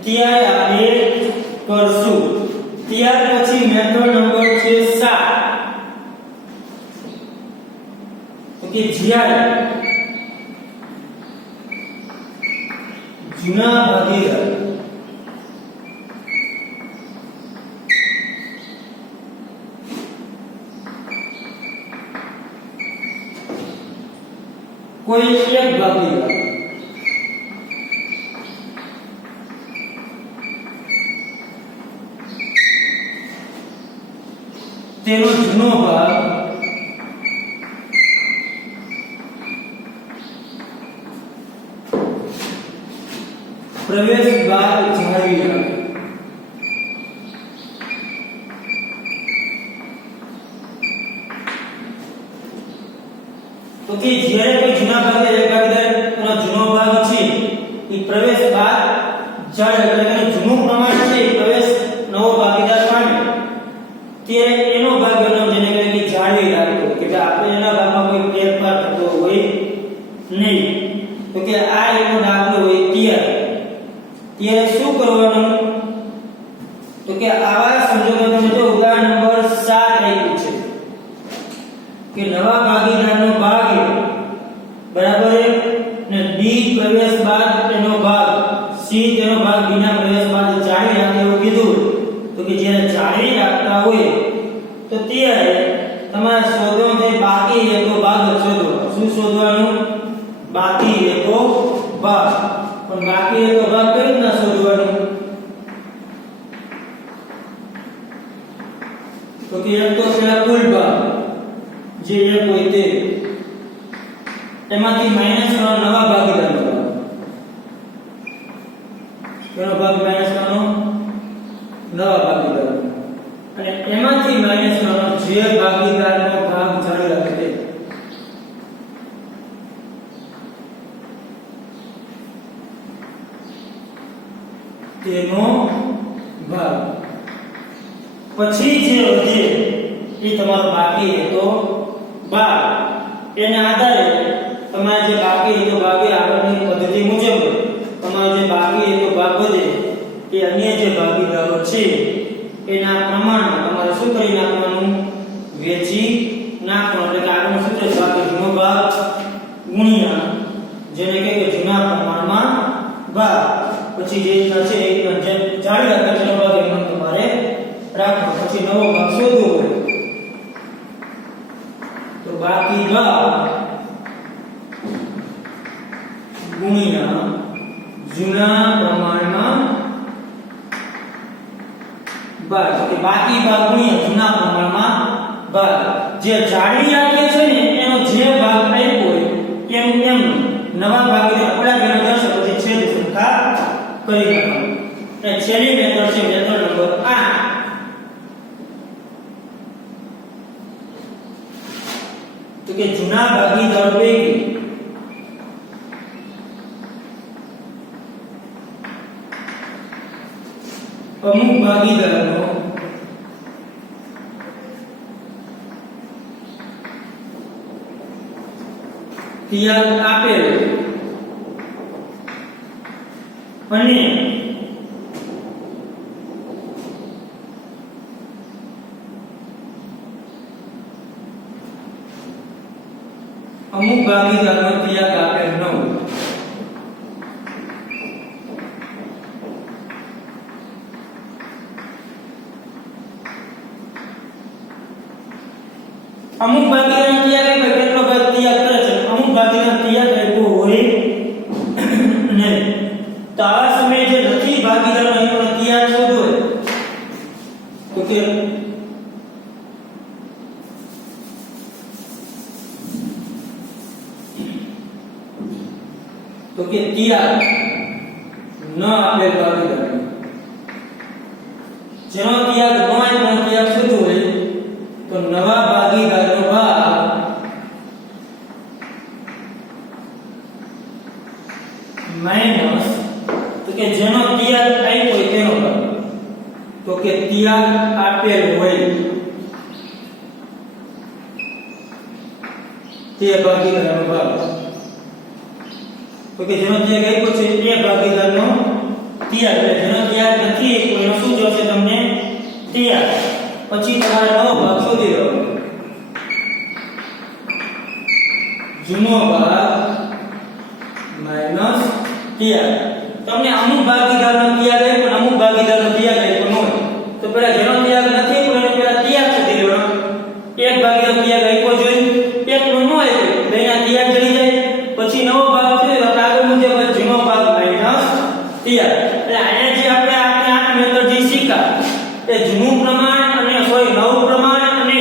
ત્યારે આપણે કરશું ત્યાર પછી મેથડ નંબર છે 7 કે જ્યારે જૂના ભાગીદાર કોઈ એક ભાગીદાર તેનો જૂનો ભાગ પ્રવેશ ભાગ જાળવી રાખે તો કે જ્યારે કોઈ જૂના ભાગીદાર એક ભાગીદારનો જૂનો ભાગ છે એ પ્રવેશ ભાગ જાળવે એટલે કે જૂનું પ્રમાણ છે પ્રવેશ નવો ભાગીદાર પામે ત્યારે એનો ભાગ એનો જેને કહે કે જાળવી રાખવો કે આપણે એના ભાગમાં કોઈ ફેરફાર થતો હોય નહીં તો કે આ એનો દાખલો હોય ત્યારે શું કરવાનું તો કે આવા સંજોગોમાં તમે જો ઉદાહરણ નંબર 7 આપ્યું છે કે નવા ભાગીદારનો ભાગ બરાબર ને ડી પ્રવેશ બાદ તેનો ભાગ સી તેનો ભાગ બીના પ્રવેશ બાદ જાળવી રાખે એવું કીધું તો કે જ્યારે જાળવી રાખતા હોય તો ત્યારે તમારે શોધવાનું છે બાકી રહેતો ભાગ શોધો શું શોધવાનું બાકી રહેતો ભાગ પણ બાકી રહેતો ભાગ કઈ રીતના શોધવાનું તો કે એક તો પેલા કુલ ભાગ જે એક હોય તે એમાંથી માઈનસ કરવાનો નવા ભાગીદારનો ભાગ તેનો ભાગ માઈનસ કરવાનો નવા ભાગીદાર અને એમાંથી માઈનસ કરવાનો જે ભાગીદારનો ભાગ જાળવી રાખે તે તેનો ભાગ પછી જે વધે એ તમારો બાકી રહેતો ભાગ એના આધારે તમારે જે બાકી રહેતો ભાગ આગળની પદ્ધતિ મુજબ તમારો જે બાકી રહેતો ભાગ વધે એ અન્ય જે ભાગીદારો છે એના પ્રમાણમાં તમારે શું કરી નાખવાનું વેચી નાખવાનું એટલે કે આગળનું સૂત્ર બાકી જૂનો ભાગ ગુણ્યા જેને કહે કે જૂના પ્રમાણમાં ભાગ. પછી જે રીતના છે એ જે જાળી રાખે છે ભાગ એમ તમારે રાખવો. પછી નવો ભાગ શોધવો હોય તો બાકી ભાગ ગુણ્યા જૂના પ્રમાણમાં ભાગ. કે બાકી ભાગ ગુણ્યા જૂના પ્રમાણમાં ભાગ. જે જાળી આપે છે ને એનો જે ભાગ આપ્યો હોય એમ એમ નવા ભાગને આપણા જેનો દર્શ પછી છેદ સંખ્યા કરી નાખવાનું. એ છેલ્લી મેથડ છે મેથડ નંબર 8. તો કે જૂના ભાગીદાર પૈકી અમુક ભાગીદારનો ત્યાગ આપેલ અને અમુક ભાગીદારનો ત્યાગ આપેલ ન હોય. અમુક ભાગીદાર ત્યાગ આપ્યો કેટલો ભાગ ત્યાગ કરે છે, અમુક ભાગીદાર ત્યાગ આપ્યો હોય નહીં. તો આવા સમયે જે નથી ભાગીદારનો એનો ત્યાગ શોધવો હોય તો કે ત્યાગ ન આપેલ ભાગીદાર જેનો ત્યાગ ન આપ્યો ત્યાગ શોધવો હોય તો નવા ભાગીદારનો ભાગ માઈનસ તો કે જેનો ત્યાગ આપ્યો હોય તેનો ભાગ. તો કે ત્યાગ આપેલ હોય તે ભાગીદારનો ભાગ. તો કે જેનો ત્યાગ આપ્યો છે એ ભાગીદારનો ત્યાગ. એટલે જેનો ત્યાગ નથી આપ્યો એનો શું જોશે તમને ત્યાગ. પછી તમારે નવો ભાગ શોધી લેવાનો. જૂનો ભાગ માઈનસ ત્યાગ. તમને અમુક ભાગીદારનો ત્યાગ આપ્યો અમુક ભાગીદારનો ત્યાગ આપ્યો ન હોય તો પેલા જેનો ત્યાગ નથી આપ્યો એનો પેલા ત્યાગ શોધી લેવાનો. એક ભાગીદાર ત્યાગ આપ્યો જોઈએ એકનો ન આપ્યો બેના ત્યાગ જડી જાય. પછી નવો ભાગ છે તો આગળ મુજબ જૂનો ભાગ માઈનસ ત્યાગ. એટલે અહીંયા જે આપણે આ મેથડ જે શીખ્યા એ જૂનું પ્રમાણ નવું પ્રમાણ અને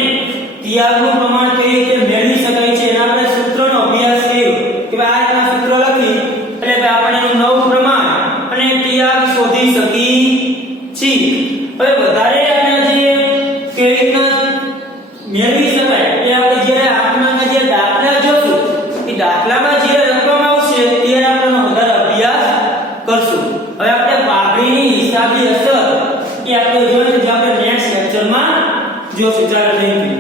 ત્યાગનું પ્રમાણ કઈ રીતે મેળવી શકાય છે એના આપણે સૂત્રનો અભ્યાસ કર્યો કે આ રીતના સૂત્ર લખી એટલે આપણે એનું નવું પ્રમાણ અને ત્યાગ શોધી શકી છીએ. હવે વધારે આપણે જે કઈ રીતના મેળવી શકાય એ આપણે જ્યારે આંકડાના જે દાખલા જોશું એ દાખલામાં જે રકમ આવશે ત્યારે આપણે વધારે અભ્યાસ કરશું. હવે આપણે પાઘડીની હિસાબી અસર એ આપણે જોઈશું જે આપણે નેક્સ્ટ લેક્ચરમાં જોશું. ચાલો થેન્ક યુ.